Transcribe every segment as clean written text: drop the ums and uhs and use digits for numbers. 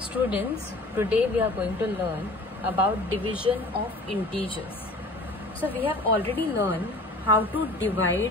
Students, today we are going to learn about division of integers. So we have already learned how to divide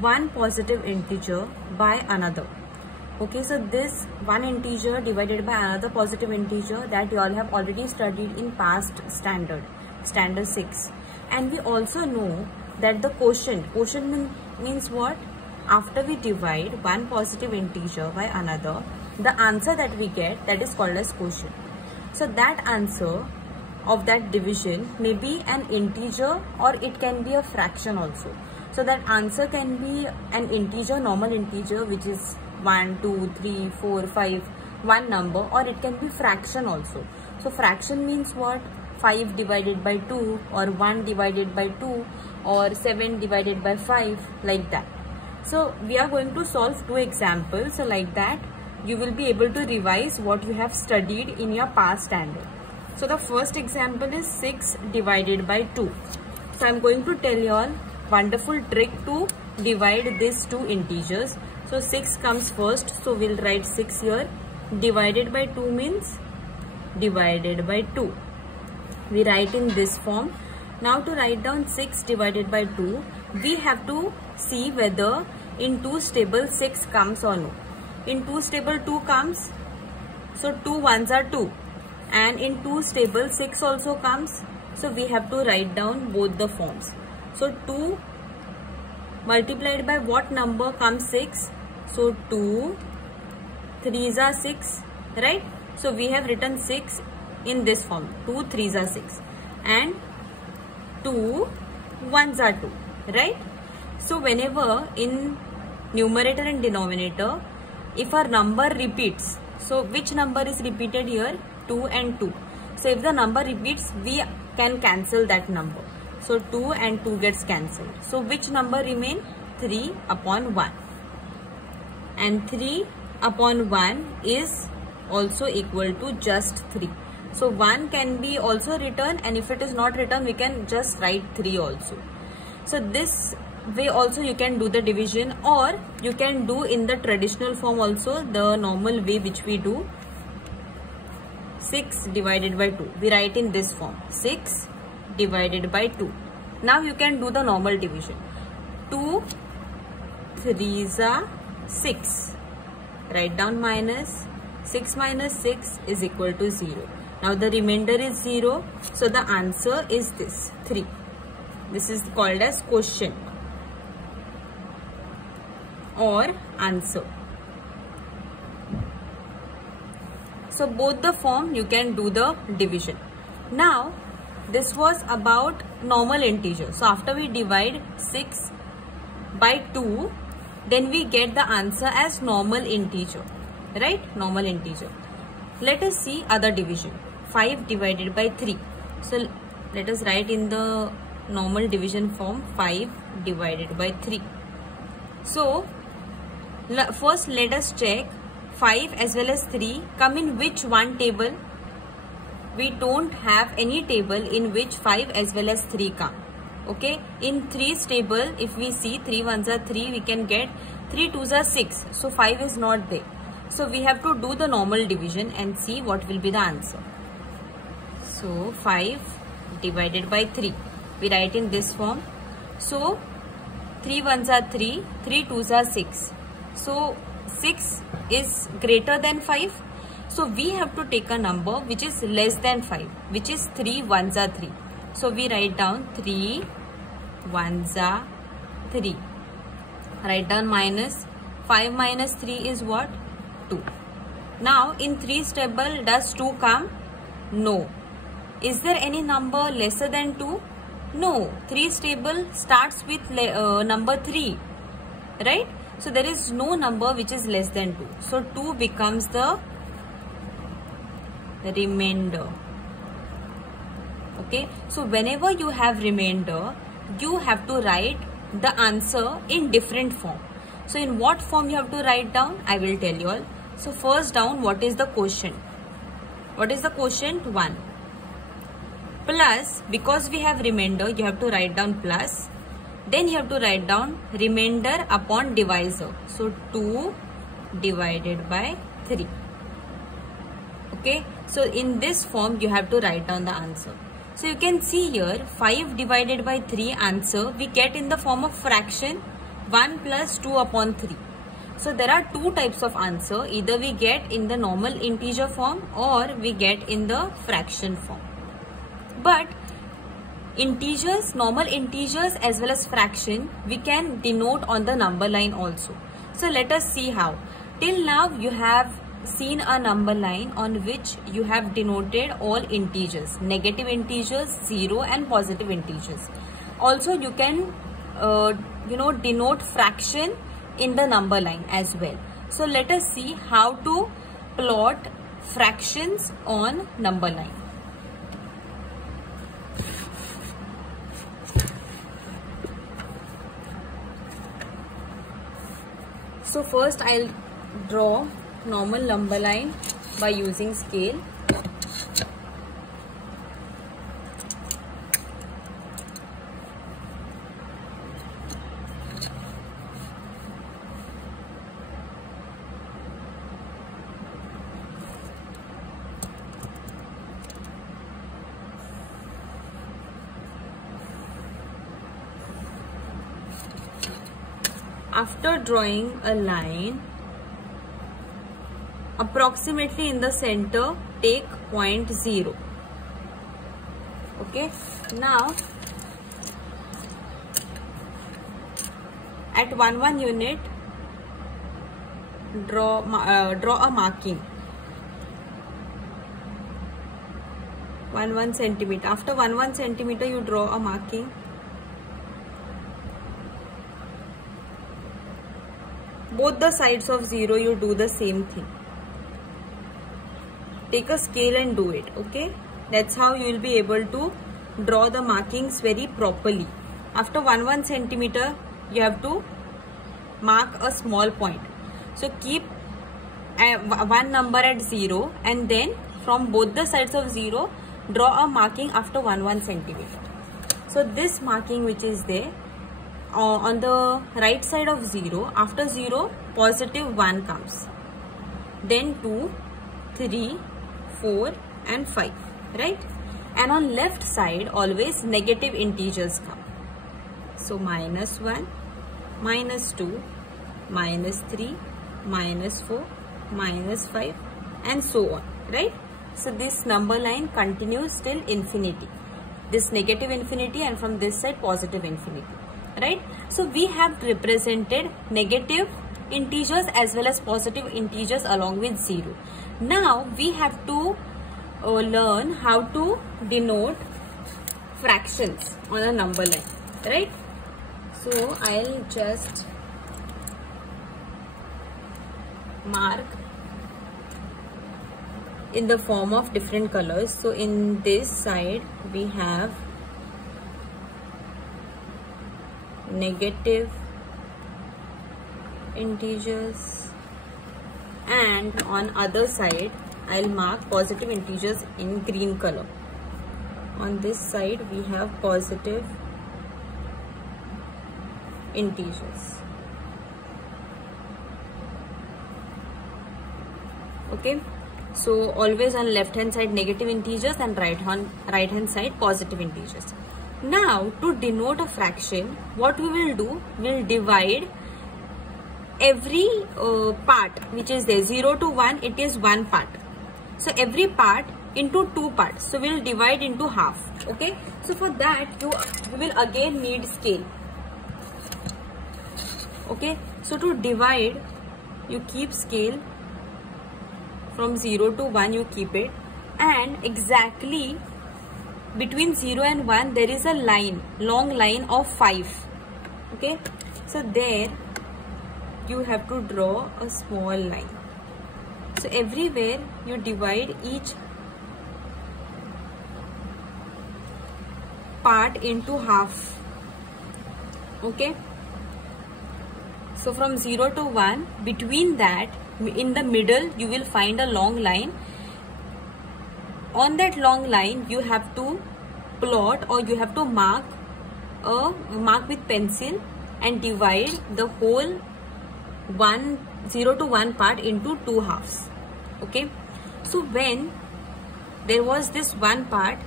one positive integer by another. Okay, so this one integer divided by another positive integer, that you all have already studied in past standard 6. And we also know that the quotient means what? After we divide one positive integer by another, the answer that we get, that is called as quotient. So that answer of that division may be an integer or it can be a fraction also. So that answer can be an integer, normal integer, which is 1, 2, 3, 4, 5, one number, or it can be fraction also. So fraction means what? 5 divided by 2, or 1 divided by 2, or 7 divided by 5, like that. So we are going to solve two examples. So like that, you will be able to revise what you have studied in your past standard. So the first example is 6 divided by 2. So I am going to tell you all wonderful trick to divide these two integers. So 6 comes first, so we'll write 6 here. Divided by 2 means divided by 2. We write in this form. Now to write down 6 divided by 2, we have to see whether in 2's table 6 comes or no. In 2's table 2 comes, so 2 ones are 2, and in 2's table 6 also comes, so we have to write down both the forms. So 2 multiplied by what number comes 6? So 2 3s are 6, right? So we have written 6 in this form, 2 3s are 6, and 2 1s are 2, right? So whenever in numerator and denominator, if our number repeats, so which number is repeated here? 2 and 2. So if the number repeats, we can cancel that number. So 2 and 2 gets cancelled. So which number remain? 3 upon 1. And 3 upon 1 is also equal to just 3. So 1 can be also written, and if it is not written, we can just write 3 also. So this way also you can do the division, or you can do in the traditional form also, the normal way which we do. 6 divided by 2, we write in this form, 6 divided by 2. Now you can do the normal division. 2 3s are 6, write down minus 6 minus 6 is equal to 0. Now the remainder is 0, so the answer is this 3. This is called as quotient or answer. So both the form you can do the division. Now this was about normal integer. So after we divide 6 by 2, then we get the answer as normal integer, right? Normal integer. Let us see other division. 5 divided by 3. So let us write in the normal division form, 5 divided by 3. So first let us check 5 as well as 3 come in which one table? We don't have any table in which 5 as well as 3 come. Okay, in 3's table, if we see 3 1s are 3, we can get 3 2s are 6. So 5 is not there. So we have to do the normal division and see what will be the answer. So 5 divided by 3, we write in this form. So 3 1s are 3, 3 2s are 6. So 6 is greater than 5. So we have to take a number which is less than 5, which is 3 1s are 3. So we write down 3 1s are 3. Write down minus 5 minus 3 is what? 2. Now in 3's table, does 2 come? No. Is there any number lesser than 2? No. 3's table starts with number 3, right? So there is no number which is less than 2. So 2 becomes the remainder. Okay. So whenever you have remainder, you have to write the answer in different form. So in what form you have to write down? I will tell you all. So first down, what is the quotient? What is the quotient? 1. Plus, because we have remainder, you have to write down plus. Then you have to write down remainder upon divisor. So 2 divided by 3. Okay, so in this form you have to write down the answer. So you can see here 5 divided by 3 answer we get in the form of fraction 1 plus 2 upon 3. So there are two types of answer, either we get in the normal integer form or we get in the fraction form. But integers, normal integers as well as fraction, we can denote on the number line also. So let us see how. Till now you have seen a number line on which you have denoted all integers, negative integers, 0 and positive integers. Also you can denote fraction in the number line as well. So let us see how to plot fractions on number line. So first I'll draw normal number line by using scale. After drawing a line, approximately in the center, take point 0. Okay, now at 1 unit, draw a marking 1 centimeter. After 1 centimeter, you draw a marking. Both the sides of 0 you do the same thing. Take a scale and do it. Okay, that's how you will be able to draw the markings very properly. After 1 centimeter you have to mark a small point. So keep one number at 0 and then from both the sides of 0 draw a marking after 1 centimeter. So this marking which is there on the right side of 0, after 0 positive 1 comes, then 2, 3, 4 and 5, right? And on left side always negative integers come. So minus 1, minus 2, minus 3, minus 4, minus 5 and so on, right? So this number line continues till infinity. This negative infinity and from this side positive infinity. Right? So we have represented negative integers as well as positive integers along with 0. Now we have to learn how to denote fractions on a number line. Right? So I'll just mark in the form of different colors. So in this side we have negative integers and on other side I'll mark positive integers in green color. On this side we have positive integers. Okay, so always on left hand side negative integers and right hand side positive integers. Now to denote a fraction, what we will do, we'll divide every part which is there. 0 to 1, it is one part. So every part into two parts. So we'll divide into half. Okay. So for that you will again need scale. Okay. So to divide, you keep scale from 0 to 1. You keep it, and exactly between 0 and 1 there is a line, long line of 5. Okay, so there you have to draw a small line. So everywhere you divide each part into half. Okay, so from 0 to 1, between that, in the middle you will find a long line. On that long line you have to plot, or you have to mark with pencil and divide the whole 0 to 1 part into two halves. Okay, So when there was this one part,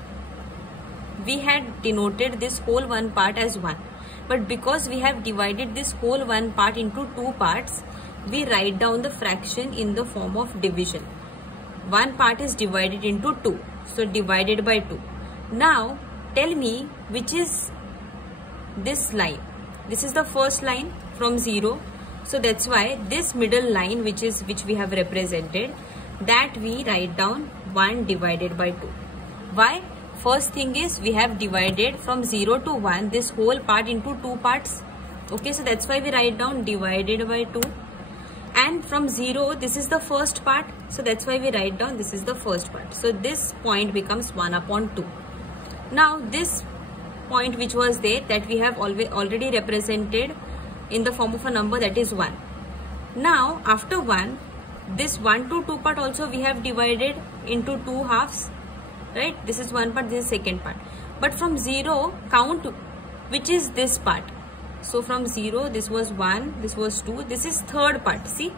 we had denoted this whole one part as 1. But because we have divided this whole one part into 2 parts, we write down the fraction in the form of division. One part is divided into 2. So divided by 2. Now tell me which is this line. This is the first line from 0. So that's why this middle line which we have represented, that we write down 1 divided by 2. Why? First thing is we have divided from 0 to 1 this whole part into 2 parts. Okay, so that's why we write down divided by 2. And from 0, this is the first part. So that's why we write down this is the first part. So this point becomes 1 upon 2. Now this point which was there, that we have already represented in the form of a number, that is 1. Now after 1, this 1 to 2 part also we have divided into 2 halves. Right? This is one part, this is second part. But from 0, count which is this part. So from 0, this was 1, this was 2, this is third part. See,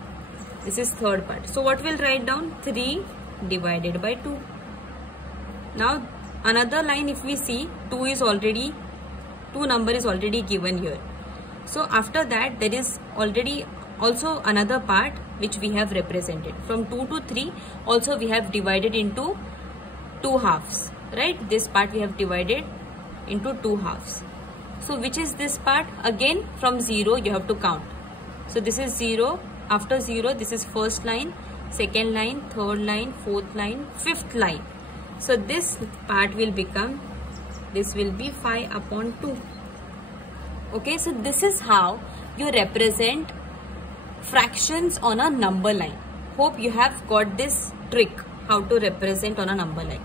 this is third part. So what we'll write down? 3 divided by 2. Now another line, if we see, 2 number is already given here. So after that, there is already also another part which we have represented. From 2 to 3 also we have divided into 2 halves, right? This part we have divided into 2 halves. So which is this part? Again from 0 you have to count. So this is 0. After 0, this is first line, second line, third line, fourth line, fifth line. So this part will become, this will be 5 upon 2. Okay, so this is how you represent fractions on a number line. Hope you have got this trick, how to represent on a number line.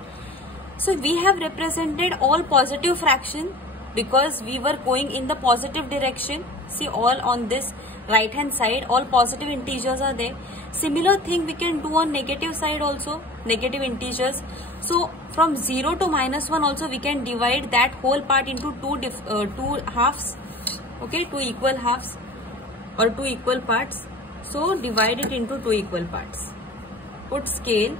So we have represented all positive fraction because we were going in the positive direction. See, all on this right hand side, all positive integers are there. Similar thing we can do on negative side also, negative integers. So from 0 to -1 also we can divide that whole part into two halves. Okay, 2 equal halves or 2 equal parts. So divide it into 2 equal parts. Put scale,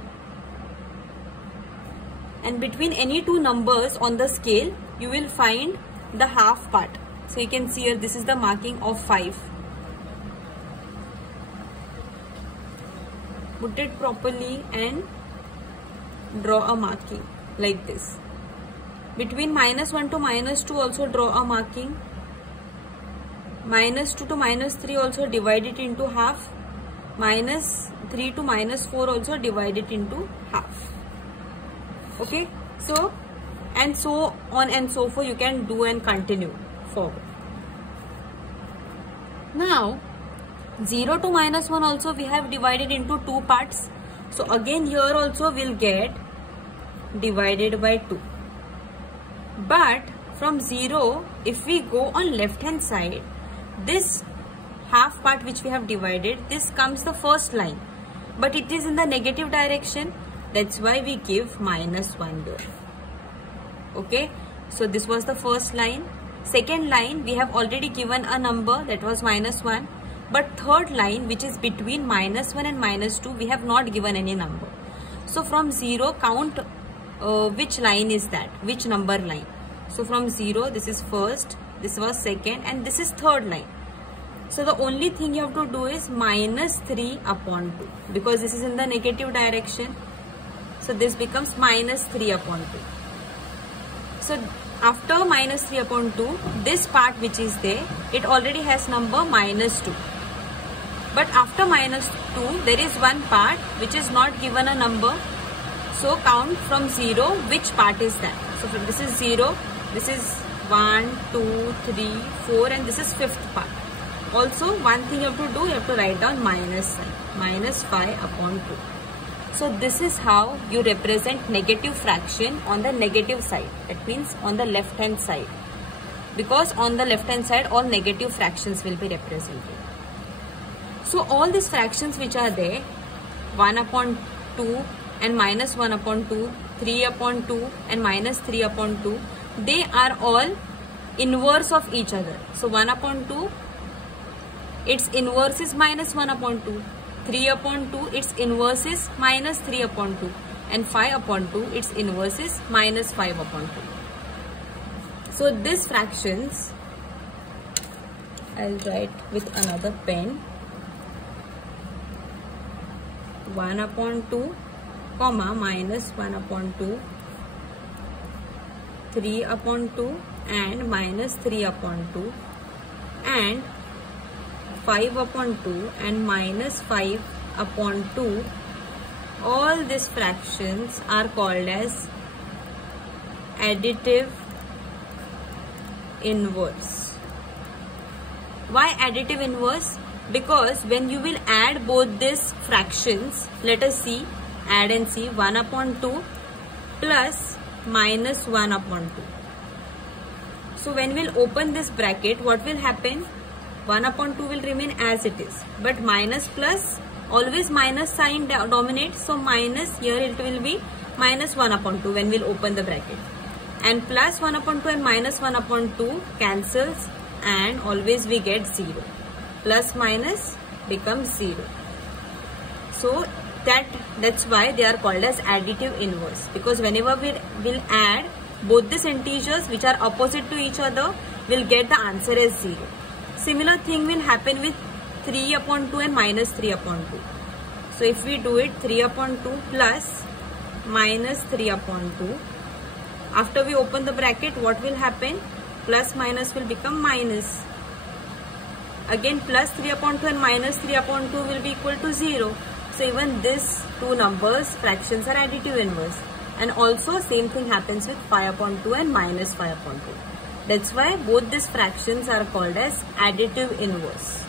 and between any 2 numbers on the scale you will find the half part. So you can see here, this is the marking of 5. Put it properly and draw a marking like this. Between -1 to -2 also draw a marking. -2 to -3 also divide it into half. -3 to -4 also divide it into half. Okay, so and so on and so forth you can do and continue forward. Now 0 to -1 also we have divided into 2 parts. So again here also we'll get divided by 2. But from 0, if we go on left hand side, this half part which we have divided, this comes the first line, but it is in the negative direction. That's why we give -1 here. Okay, so this was the first line. Second line we have already given a number, that was -1. But third line, which is between -1 and -2, we have not given any number. So from 0, count which line is that, which number line. So from 0, this is first, this was second, and this is third line. So the only thing you have to do is -3 upon 2, because this is in the negative direction. So this becomes -3 upon 2. So after -3 upon 2, this part which is there, it already has number -2. But after -2, there is one part which is not given a number. So count from 0, which part is that. So this is 0, this is 1, 2, 3, 4, and this is fifth part. Also, one thing you have to do, you have to write down minus sign, -5 upon 2. So this is how you represent negative fraction on the negative side. That means on the left hand side. Because on the left hand side, all negative fractions will be represented. So all these fractions which are there, 1 upon 2 and -1 upon 2, 3 upon 2 and -3 upon 2, they are all inverse of each other. So 1 upon 2, its inverse is -1 upon 2. 3 upon 2, its inverse is minus 3 upon 2. And 5 upon 2, its inverse is minus 5 upon 2. So this fractions, I'll write with another pen. 1 upon 2, comma, minus 1 upon 2, 3 upon 2 and minus 3 upon 2, and 5 upon 2 and minus 5 upon 2. All these fractions are called as additive inverse. Why additive inverse? Because when you will add both these fractions, let us see, add and see, 1 upon 2 plus minus 1 upon 2. So when we'll open this bracket, what will happen? 1 upon 2 will remain as it is, but minus plus, always minus sign dominates, so minus, here it will be minus 1 upon 2 when we'll open the bracket, and plus 1 upon 2 and minus 1 upon 2 cancels, and always we get 0. Plus minus becomes 0. So that's why they are called as additive inverse, because whenever we will add both these integers which are opposite to each other, we'll get the answer as 0. Similar thing will happen with 3 upon 2 and minus 3 upon 2. So if we do it, 3 upon 2 plus minus 3 upon 2. After we open the bracket, what will happen? Plus minus will become minus. Again, plus 3 upon 2 and minus 3 upon 2 will be equal to 0. So even these two numbers, fractions, are additive inverse. And also same thing happens with 5 upon 2 and minus 5 upon 2. That's why both these fractions are called as additive inverse.